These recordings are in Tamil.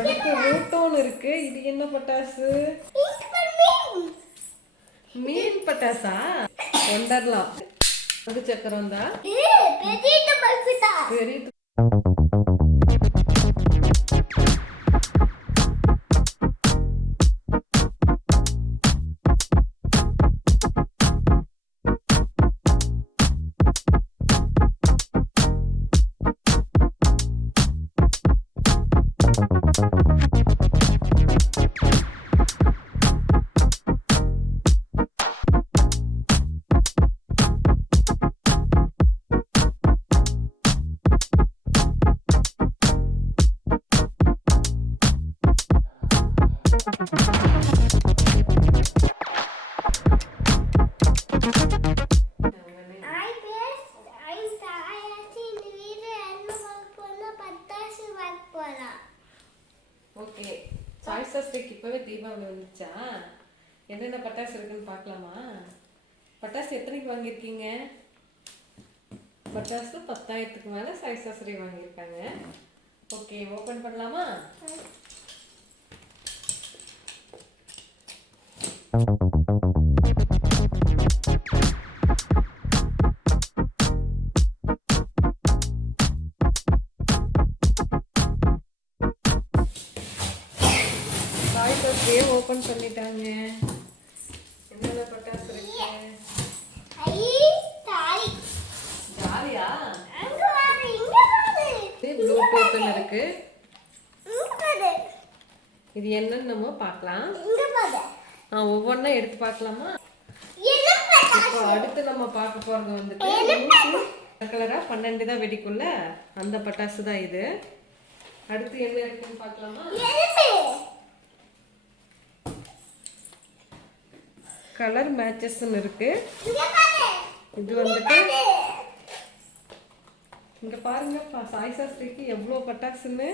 அடுத்து ரூட்டோன் இருக்கு. இது என்ன பட்டாசு? மீன் பட்டாசா? ஒண்டர்லாம். அது சக்கரம் தான். பெரிய ஓகே. சாய் சாஸ்திரிக்கு இப்பவே தீபாவளி வந்துச்சா? என்னென்ன பட்டாசு இருக்குன்னு பார்க்கலாமா? பட்டாசு எத்தனைக்கு வாங்கியிருக்கீங்க? பட்டாசு 10,000க்கு மேலே சாய் சாஸ்திரி வாங்கியிருக்காங்க. ஓகே, ஓப்பன் பண்ணலாமா? சாய் சாஸ்திரியே ஓப்பன் பண்ணிட்டாங்க. என்னென்ன பட்டாசு இருக்கு? ஜாலியா? ப்ளூடூத் இருக்கு. இது என்னன்னு நம்ம பார்க்கலாம். ஒவ்வொன்றா எடுத்து பார்க்கலாமா? இப்போ அடுத்து நம்ம பார்க்க போறது வந்துட்டு கலரா 12 தான் வெடிக்கும்ல, அந்த பட்டாசு தான் இது. அடுத்து என்ன இருக்குன்னு பார்க்கலாமா? கலர் மேட்சஸ் இருக்கு. இது வந்துட்டு இங்க பாருங்க, சாய் சாஸ்திரிக்கு எவ்வளோ பட்டாசுன்னு.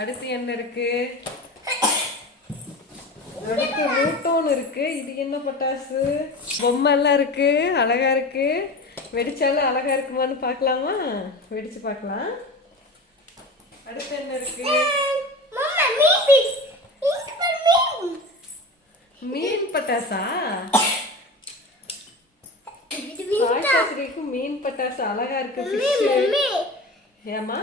அடுத்து என்ன இருக்கு? அடுத்து ரூட்டோன் இருக்கு. இது என்ன பட்டாசு? பொம்மை எல்லாம் இருக்கு, அழகா இருக்கு. வெடிச்சாலும் அழகா இருக்குமான்னு பார்க்கலாமா? வெடிச்சு பார்க்கலாம். அடுத்து என்ன இருக்கு? மீன் பட்டாசா? சாய் சாஸ்திரிக்கு மீன் பட்டாசு அழகா இருக்கு. ஏமா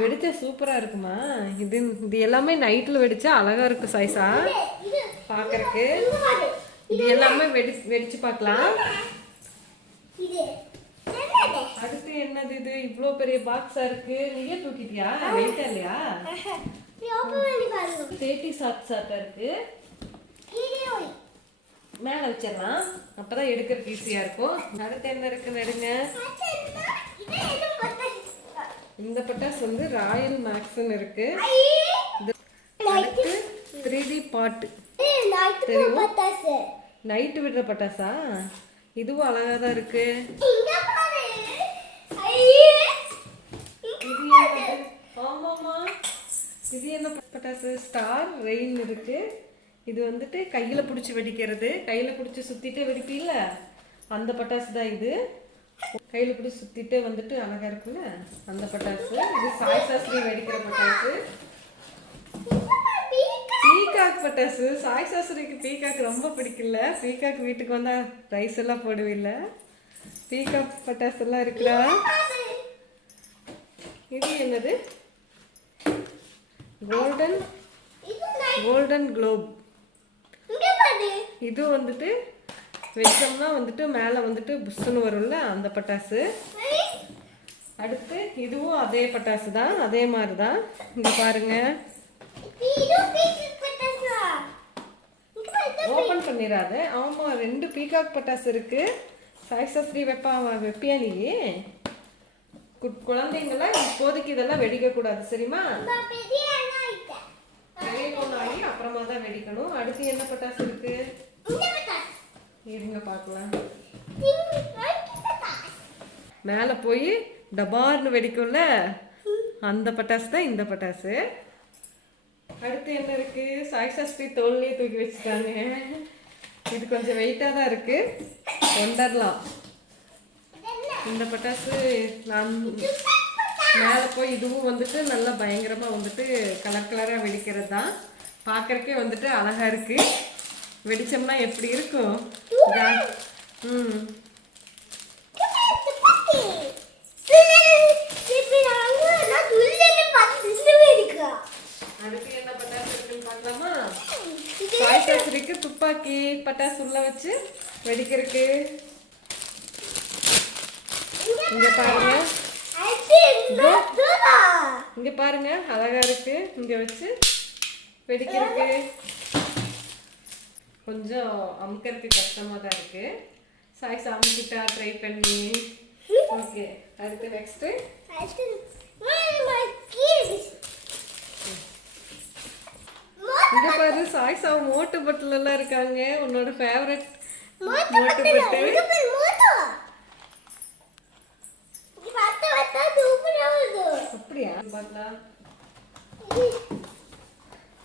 வெடிச்சா சூப்பரா இருக்குமா? இது எல்லாமே நைட்ல வெடிச்சா அழகா இருக்கு சாய்ஸா பாக்குறதுக்கு. இது எல்லாமே வெடிச்சு பார்க்கலாம். அடுத்து என்னது? இது இவ்வளோ பெரிய பாக்ஸா இருக்கு. நீயே தூக்கிட்டியா? வெயிட்டா இல்லையா? சேட்டி சாப்பிட்டா இருக்கு. மேல வச்சிடலாம், அப்பதான் எடுக்கிறதுக்கு ஈஸியா இருக்கும். அடுத்து என்ன இருக்கு நடுங்க? இந்த பட்டாசு வந்து ராயல் மேக்ஸ்ன்னு இருக்கு. அடுத்து 3D பாட்டு தெரியும், நைட்டு விடுற பட்டாசா? இதுவும் அழகா தான் இருக்கு. ஆமாமா, இது என்ன பட்டாசு? ஸ்டார் ரெயின் இருக்கு. இது வந்துட்டு கையில பிடிச்சி வெடிக்கிறது. கையில பிடிச்சி சுத்திட்டே வெடிப்பீல, அந்த பட்டாசு தான் இது. கையில பிடிச்சி சுத்திட்டே வந்துட்டு அழகா இருக்குல்ல, அந்த பட்டாசு. இது சாய் சாஸ்திரி வெடிக்கிற பட்டாசு. பீகாக் பட்டாசு. சாய் சாஸ்திரிக்கு பீகாக் ரொம்ப பிடிக்கல. பீகாக் வீட்டுக்கு வந்தா ரைஸ் எல்லாம் போடுவில்ல, பீகாக் பட்டாசு எல்லாம் இருக்குடா. இது என்னது? Golden Globe. இது வந்துட்டு வெச்சோம்னா வந்துட்டு மேலே வந்துட்டு புஷ்ஷுன்னு வரும்ல, அந்த பட்டாசு. அடுத்து இதுவும் அதே பட்டாசு தான், அதே மாதிரி தான். இங்க பாருங்க, ஓபன் பண்ணிடாத. ஆமா, 2 பீகாக் பட்டாசு இருக்கு. சாய் சாஸ்திரி வெப்பியா நீ? குழந்தைங்களாம் இப்போதைக்கு இதெல்லாம் வெடிக்க கூடாது, சரிமா? பெரிய பொண்ணாகி அப்புறமா தான் வெடிக்கணும். அடுத்து என்ன பட்டாசு இருக்கு? இருங்க பார்க்கலாம். மேலே போய் டபார்னு வெடிக்கும்ல, அந்த பட்டாசு தான் இந்த பட்டாசு. அடுத்து என்ன இருக்கு? சாய் சாஸ்திரி தோல்லையே தூக்கி வச்சுட்டாங்க. இது கொஞ்சம் வெயிட்டாக தான் இருக்கு. ஒண்டர்லாம். இந்த பட்டாசு நான் மேலே போய் இதுவும் வந்துட்டு நல்லா பயங்கரமாக வந்துட்டு கலர் கலராக வெடிக்கிறது தான். பார்க்குறக்கே வந்துட்டு அழகாக இருக்குது. வெடிச்சோம்னா எப்படி இருக்கும்? ம் அடுத்து என்ன பட்டாசு இருக்குன்னு பார்க்கலாமா? பட்டாசு இருக்கு, துப்பாக்கி பட்டாசு உள்ள வச்சு வெடிக்கிறதுக்கு. இங்க பாருங்க, இங்க பாருங்க அழகா இருக்கு. இங்க வச்சு வெடிக்கிறதுக்கு கொஞ்சம் அமுக்கிறதுக்கு கஷ்டமா தான் இருக்கு. சாய்ஸ் அமுக்கிட்டா ட்ரை பண்ணி. ஓகே, அடுத்து நெக்ஸ்ட் இங்க பாரு சாய்ஸ் மோட்டு பட்டில் எல்லாம் இருக்காங்க. உன்னோட ஃபேவரட் மோட்டு பட்டு. அப்படியா? பார்க்கலாம்.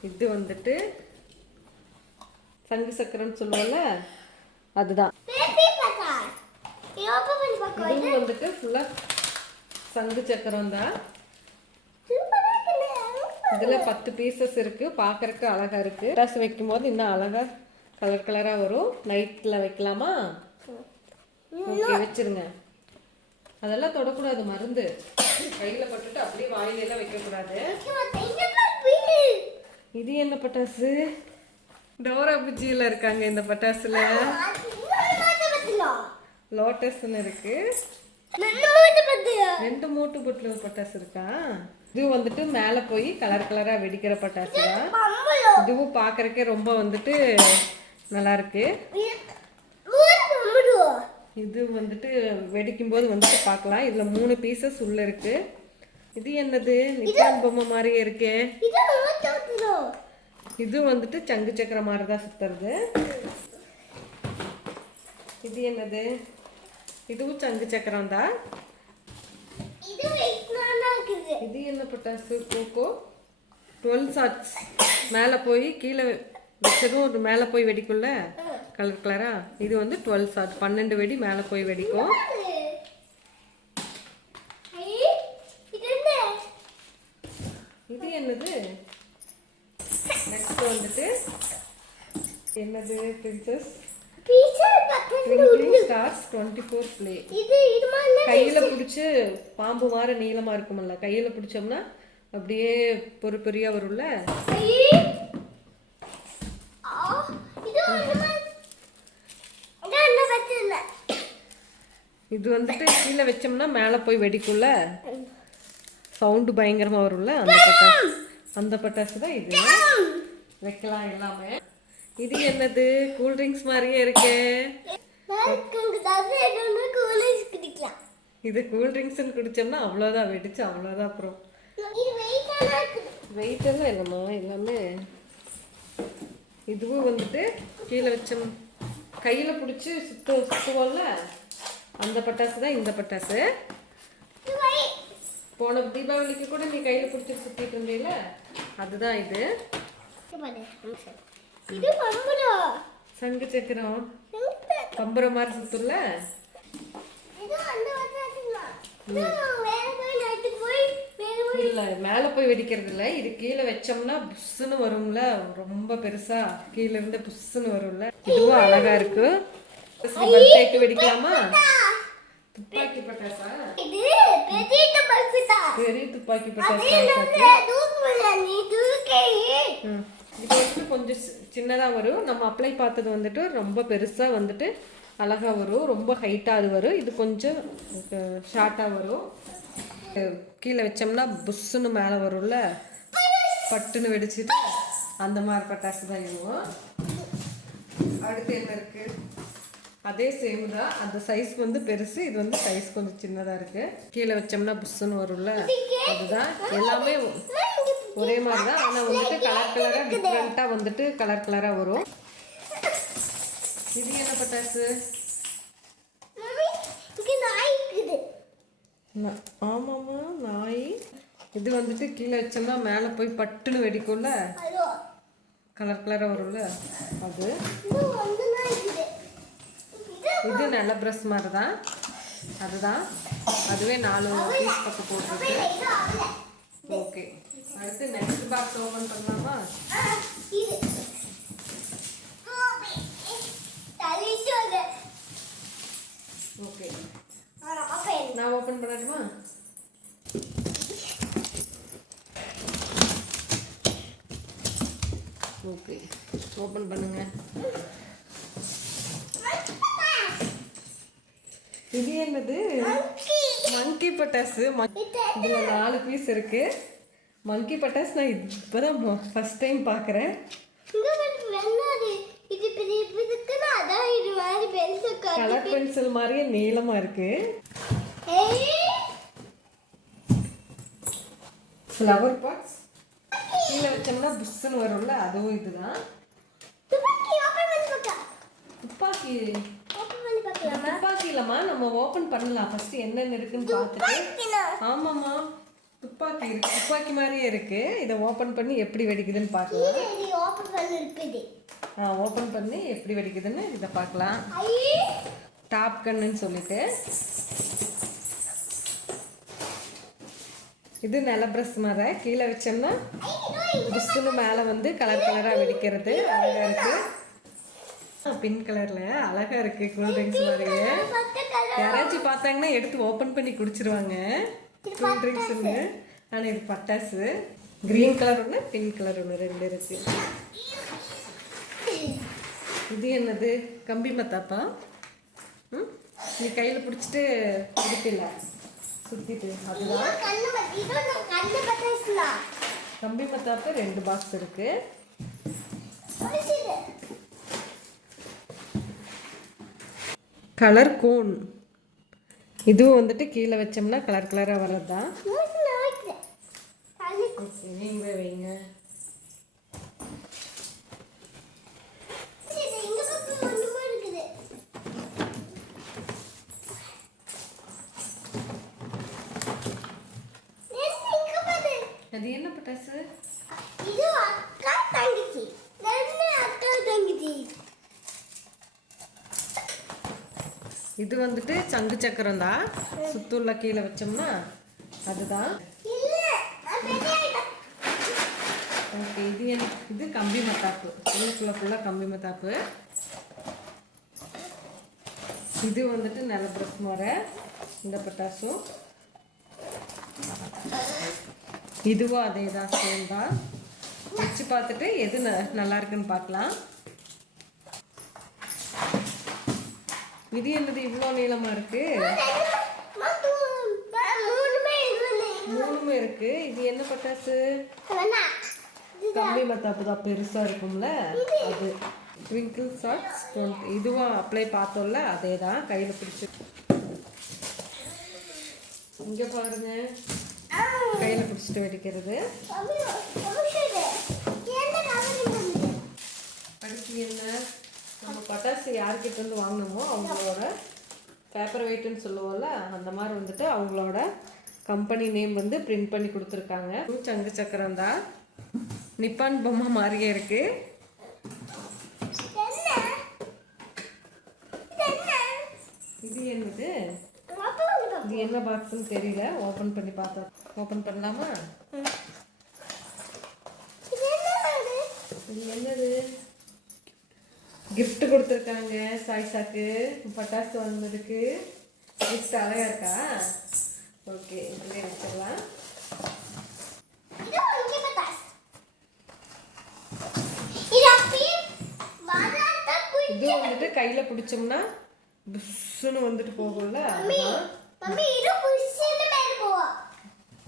இது வந்துட்டு சங்கு சக்கரம்னு சொல்லுவோம்ல, அதுதான். இது வந்துட்டு ஃபுல்லா சங்கு சக்கரம் தான். இதுல 10 பீசஸ் இருக்கு. பார்க்கறதுக்கு அழகா இருக்கு. பட்டாசு வைக்கும் போது இன்னும் அழகா கலர் கலரா வரும். நைட்ல வைக்கலாமா? ஓகே, வச்சிருங்க. அதெல்லாம் தொடக்கூடாது, மருந்து கையில பட்டுட்டு அப்படியே வாயில எல்லாம் வைக்க கூடாது. இது என்ன பட்டாசு? டோரா புஜ்ஜியில இருக்காங்க இந்த பட்டாசுல. லோட்டஸ்ன்னு இருக்கு. 2 மூட்டு பொட்டு பட்டாசு இருக்கா? இது வந்துட்டு மேல போய் கலர் கலரா வெடிக்கிற பட்டாசு தான். இதுவும் பார்க்கறக்கே ரொம்ப வந்துட்டு நல்லா இருக்கு. இது வந்துட்டு வெடிக்கும் போது வந்துட்டு பார்க்கலாம். இதுல 3 பீசஸ் உள்ள இருக்கு. இது என்னது? நிக்கான் பொம்மை மாதிரியே இருக்கு. இது வந்துட்டு சங்கு சக்கர மாதிரி தான் சுத்துறது. இது என்னது? இதுவும் சங்கு சக்கரம் தான். இது என்ன பட்டாசு? கோகோ 12 ஷாட்ஸ். மேலே போய் கீழே வச்சதும் ஒரு மேலே போய் வெடிக்கும்ல கலர் கலரா. இது வந்து 12 ஷாட், 12 வெடி மேலே போய் வெடிக்கும். இது என்னது? நெக்ஸ்ட் வந்துட்டு என்னது? Princess stars 24 play. கையில பிடிச்சு பாம்பு மாதிரி நீளமா இருக்கும்ல, கையில பிடிச்சோம்னா அப்படியே பொறு பொறியா வரும்ல. இது வந்துட்டு கீழே வச்சோம்னா மேலே போய் வெடிக்கும்ல, சவுண்டு பயங்கரமா வரும்ல, அந்த பட்டாசு தான் இது. வைக்கலாம் எல்லாமே. இது என்னது? கூல் ட்ரிங்க்ஸ் மாதிரியே இருக்கு. இது கூல் ட்ரிங்க்ஸ் குடிச்சோம்னா அவ்வளோதான், வெடிச்சு அவ்வளோதான். அப்புறம் வெயிட் எல்லாம் இல்லைம்மா, எல்லாமே. இதுவும் வந்துட்டு கீழே வச்சோம் கையில் பிடிச்சி சுற்றுவோம்ல, அந்த பட்டாசு தான் இந்த பட்டாசு. போன தீபாவளிக்கு கூட நீ கையில் பிடிச்சி சுற்றிட்டு இருந்தீல, அதுதான் இது. சங்கு சக்கரம் பம்பரம் மாதிரி சுத்தும்ல. இல்ல மேல போய் வெடிக்கிறது இல்ல, இது கீழே வச்சோம்னா புஷ்ஷுன்னு வரும்ல, ரொம்ப பெருசா கீழே இருந்து புஷ்ஷுன்னு வரும்ல. இதுவும் அழகா இருக்கு. பர்த்டேக்கு வெடிக்கலாமா? துப்பாக்கி பட்டாசா? பெரிய துப்பாக்கி பட்டாசா? இது வந்துட்டு கொஞ்சம் சின்னதாக வரும். நம்ம அப்ளை பார்த்தது வந்துட்டு ரொம்ப பெருசாக வந்துட்டு அழகாக வரும், ரொம்ப ஹைட்டாக அது வரும். இது கொஞ்சம் ஷார்ட்டாக வரும். கீழே வச்சோம்னா புஷ்ஷுன்னு மேலே வரும்ல, பட்டுன்னு வெடிச்சிட்டு அந்த மாதிரி பட்டாசு தான் இதுவும். அடுத்து என்ன இருக்கு? அதே சேம் தான். அந்த சைஸ் வந்து பெருசு, இது வந்து சைஸ் கொஞ்சம் சின்னதாக இருக்கு. கீழே வச்சோம்னா புஷ்ஷுன்னு வரும்ல, அதுதான். எல்லாமே ஒரே மாதிரி தான், ஆனால் வந்துட்டு கலர் கலராக டிஃப்ரெண்ட்டாக வந்துட்டு கலர் கலராக வரும். இது என்ன பட்டாசு? ஆமாம்மா, நாய். இது வந்துட்டு கீழே வச்சோம்னா மேலே போய் பட்டுன்னு வெடிக்கும்ல, கலர் கலராக வரும்ல, அது. இது நல்ல ப்ரஷ் மாதிரி தான், அதுதான். அதுவே 4 பீஸ் பக்கம் போட்டுருக்கு. பாக்ஸ் ஓபன் பண்ணலாமா? ஓகே, நான் ஓபன் பண்ணட்டுமா? ஓகே, ஓபன் பண்ணுங்க. இது என்னது? மங்கி பட்டாசு. இதுல 4 பீஸ் இருக்கு. மங்கி பட்டாஸ் நான் இப்பதான் ஃபர்ஸ்ட் டைம் பார்க்குறேன். கலர் பென்சில் மாதிரியே நீளமா இருக்கு. ஃப்ளவர் பாட்ஸ் கீழே வச்சோம்னா புஷ்ஷுன்னு வரும்ல, அதுவும் இதுதான். துப்பாக்கி துப்பாக்கி இல்லம்மா, நம்ம ஓபன் பண்ணலாம். ஃபர்ஸ்ட் என்னென்ன இருக்குன்னு பார்த்துட்டு. ஆமாம்மா, துப்பாக்கி இருக்கு. துப்பாக்கி மாதிரியே இருக்கு. இதை ஓபன் பண்ணி எப்படி வெடிக்குதுன்னு பார்க்கலாம். ஓபன் பண்ணி எப்படி வெடிக்குதுன்னு இதை பார்க்கலாம். டாப் கன்னுன்னு சொல்லிட்டு இது நில பிரஸ் மாதிரி கீழே வச்சோம்னா புஷ்ஷுன்னு மேலே வந்து கலர் கலராக வெடிக்கிறது. அழகா இருக்கு. பிங்க் கலர்ல அழகா இருக்கு. கூல் ட்ரிங்க்ஸ் மாதிரியே. யாராச்சும் பார்த்தாங்கன்னா எடுத்து ஓபன் பண்ணி குடிச்சிருவாங்க கூல் ட்ரிங்க்ஸ்ன்னு. ஆனால் இது பட்டாசு. கிரீன் கலர் ஒன்று, பிங்க் கலர் ஒன்று, 2 இருக்கு. இது என்னது? கம்பி மத்தாப்பா. நீ கையில் பிடிச்சிட்டு பிடிக்கல சுத்திட்டு, அதுதான் கம்பி மத்தாப்பு. 2 பாக்ஸ் இருக்கு. Colour cone. இதுவும் வந்துட்டு கீழே வச்சோம்னா கலர் கலராக வர்றது தான். நீங்களே வைங்க. அது என்ன பட்டாசு? இது வந்துட்டு சங்கு சக்கரம் தான். சுத்துள்ள கீழே வச்சோம்னா அதுதான். ஓகே, இது கம்பி மத்தாப்பு. ஃபுல்லாக கம்பி மத்தாப்பு. இது வந்துட்டு நில பிரஸ் முறை. இந்த பட்டாசும் இதுவும் அதே தான், சேம் தான். வச்சு பார்த்துட்டு எது நல்லா இருக்குன்னு பார்க்கலாம். இது என்னது இவ்வளோ நீளமா இருக்கு? 3 இருக்கு. இது என்ன பட்டாசு? கம்பி மத்தாப்பு தான், பெருசா இருக்கும்ல அது. Twinkle shots 20. இதுவும் அப்ளை பார்த்தோம்ல, அதே தான். கையில் பிடிச்சி இங்க பாருங்க, கையில் பிடிச்சிட்டு வெடிக்கிறது. அடுத்து என்ன? நம்ம பட்டாசு யார்கிட்ட இருந்து வாங்கினோமோ அவங்களோட பேப்பர் வெயிட்னு சொல்லுவோம்ல, அந்த மாதிரி வந்துட்டு அவங்களோட கம்பெனி நேம் வந்து பிரிண்ட் பண்ணி கொடுத்துருக்காங்க. சங்கு சக்கரம் தான். நிப்பான் பொம்மை மாதிரியே இருக்கு. இது என்னது? இது என்ன பாக்ஸ்ன்னு தெரியல. ஓபன் பண்ணி பார்த்தா. ஓபன் பண்ணலாமா? இது என்னது? கிஃப்ட் கொடுத்துருக்காங்க சாய்ஸாக்கு. பட்டாசு வந்ததுக்கு கிஃப்ட் அழகா இருக்கா? ஓகே, இதுலேயே வச்சிடலாம். இது வந்துட்டு கையில பிடிச்சோம்னா புஷ்ஷுன்னு வந்துட்டு போகும்ல.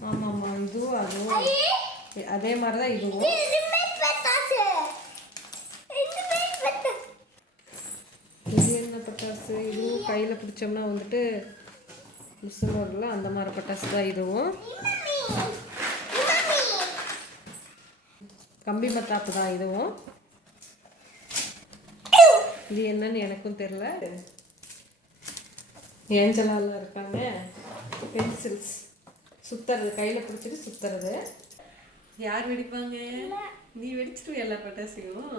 ஆமாம்மா, இதுவும் அதுவும் அதே மாதிரி தான். இதுவும் இது என்ன பட்டாசு? இதுவும் கையில் பிடிச்சோம்னா வந்துட்டு புஷ்ஷுன்னு வரும்ல, அந்த மாதிரி பட்டாசு தான். இதுவும் கம்பி மத்தாப்பு தான். இதுவும் இது என்னன்னு எனக்கும் தெரியல. ஏஞ்சலாலாம் இருக்காங்க. பென்சில்ஸ் சுத்துறது, கையில் பிடிச்சிட்டு சுத்துறது. யார் வெடிப்பாங்க? நீ வெடிச்சிருவ எல்லா பட்டாசையும்.